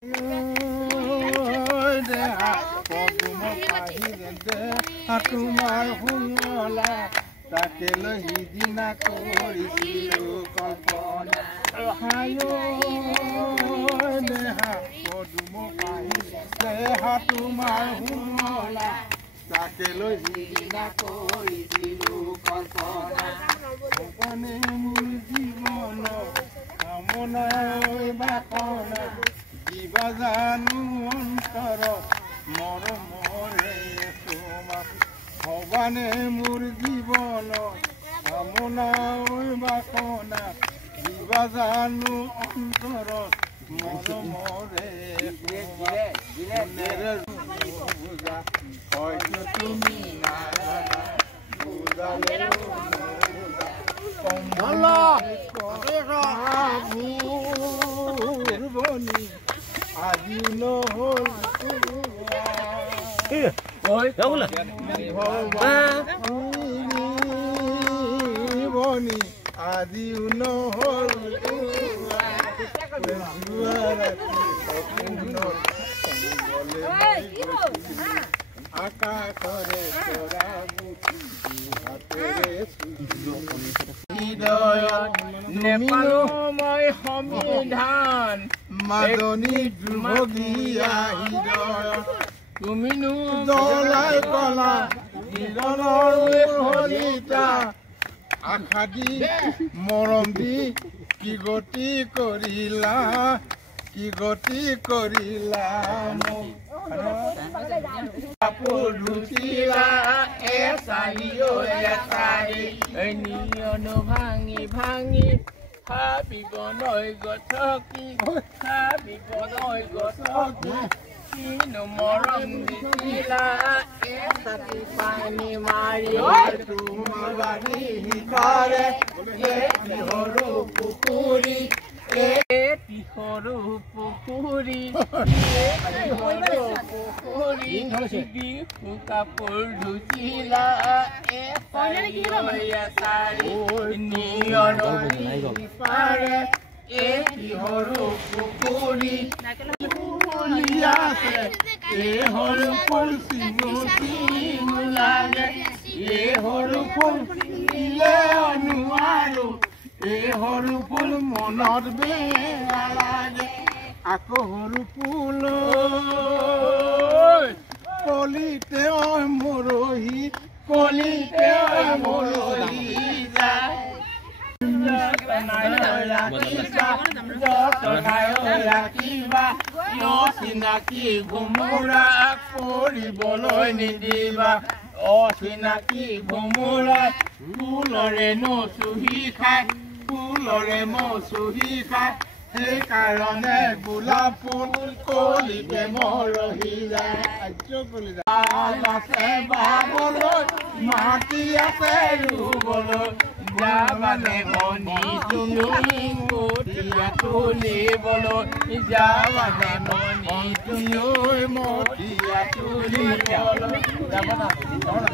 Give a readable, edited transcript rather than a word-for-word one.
তোমাৰ শুনলা তাকে লৈ সিদিনা কৰিছিলো কল্পনা দেহা পদুম পাহিলে দেহা তোমাৰ শুনলা তাকে লৈ সিদিনা কৰিছিলো কল্পনা সপনে মোৰ জীৱন কামনা বাকনা কিবা জানো অন্তৰ মৰমৰে ভগৱানে মোৰ জীৱন কামনা বাকনা কিবা জানো অন্তৰ মৰমৰে হয়তো তুমি আজি নহল আজিও নহল আকাশৰে নেপালময় সংবিধান মাজনী দুৰ্ভগীয়া হৃদয় তুমিনো জ্বলাই কলা জীৱনৰ হলিতা আশা দি মৰম দি কি গতি কৰিলা কাপোৰ ধুচিলা নিয়নো ভাঙি ভাঙি হাবি গনৈ গছকি কিনো মৰম দিছিলা এচাকি পানী মাৰি তোমাৰ বাৰী সিপাৰে এটি সৰু পুখুৰী কাপোৰ ধুচিলা নিয়ৰে এটি সৰু পুখুৰী সৰু ফুল চিঙু লাগে সৰু ফুল চিঙিলে নোৱাৰো সৰু ফুল মনত বেয়া লাগে আকৌ সৰু ফুল কলিতে মৰহি অচিনাকি ভোমোৰা কৰিবলৈ নিদিবা অচিনাকি ভোমোৰা ফুলৰে নচুহি খায় সেইকাৰণে গোলাপ ফুল কলিতে মৰহি যায় বাবলৈ মাটি আছে ৰুবলৈ যাবানে মনি তুমি মতিয়া তুলিবলৈ যাবানে মনি তুমি মতিয়া তুলিবলৈ